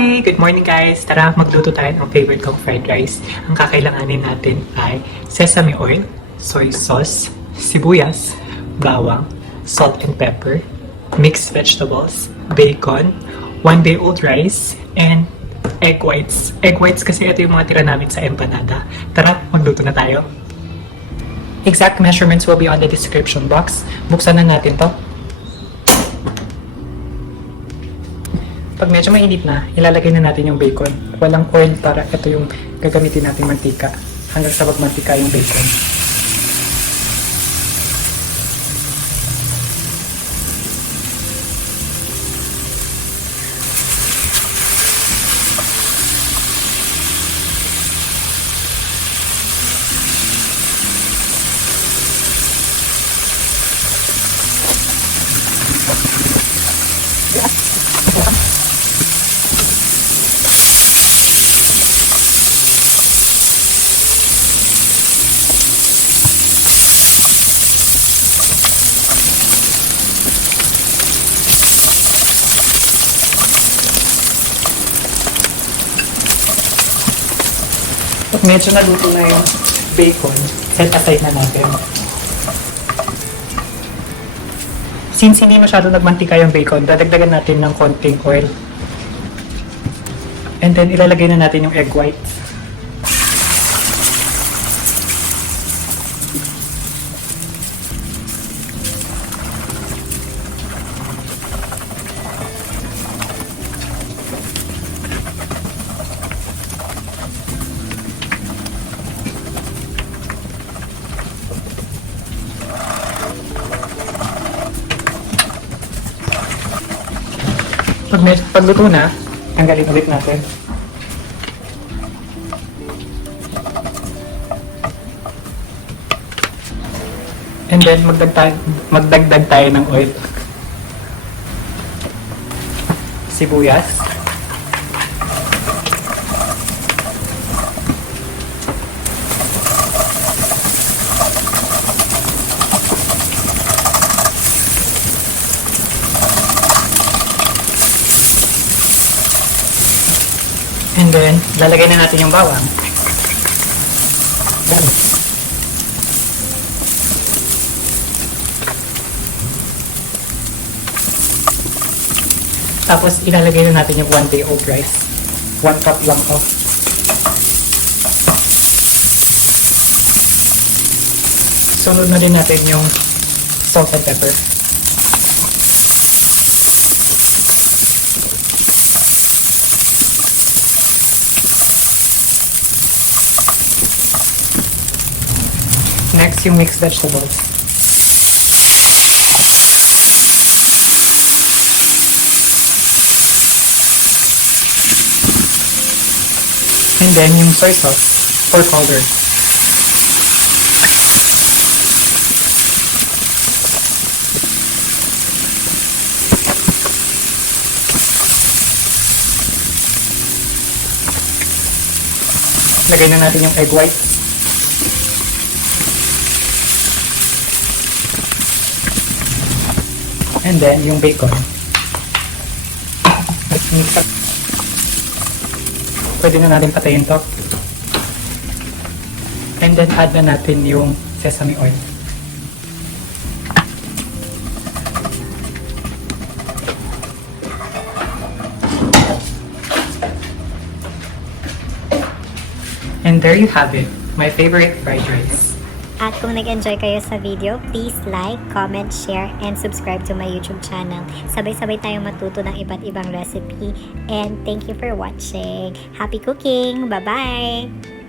Hi! Good morning guys! Tara, magluto tayo ng favorite kong fried rice. Ang kakailanganin natin ay sesame oil, soy sauce, sibuyas, bawang, salt and pepper, mixed vegetables, bacon, 1-day-old rice, and egg whites. Egg whites kasi ito yung mga tira namin sa empanada. Tara, magluto na tayo. Exact measurements will be on the description box. Buksan na natin to. Pag medyo mainit na, ilalagay na natin yung bacon. Walang oil para ito yung gagamitin natin mantika. Hanggang sa magmantika yung bacon. Pag medyo naluto na yung bacon, set aside na natin. Since hindi masyado nagmantika yung bacon, dadagdagan natin ng konting oil. And then ilalagay na natin yung egg whites. Pag luto na, tanggalin ulit natin. And then magdagdag tayo ng oil. Sibuyas. And then, lalagay na natin yung bawang. Tapos, ilalagay na natin yung 1-day-old rice. 1 cup lang to. Sunod na din natin yung salt and pepper. Next, yung mixed vegetables. And then, yung soy sauce for color. Lagay na natin yung egg white. And then, yung bacon. Pwede na natin patayin to. And then, add na natin yung sesame oil. And there you have it, my favorite fried rice. At kung nag-enjoy kayo sa video, please like, comment, share, and subscribe to my YouTube channel. Sabay-sabay tayong matuto ng iba't ibang recipe. And thank you for watching. Happy cooking! Bye-bye!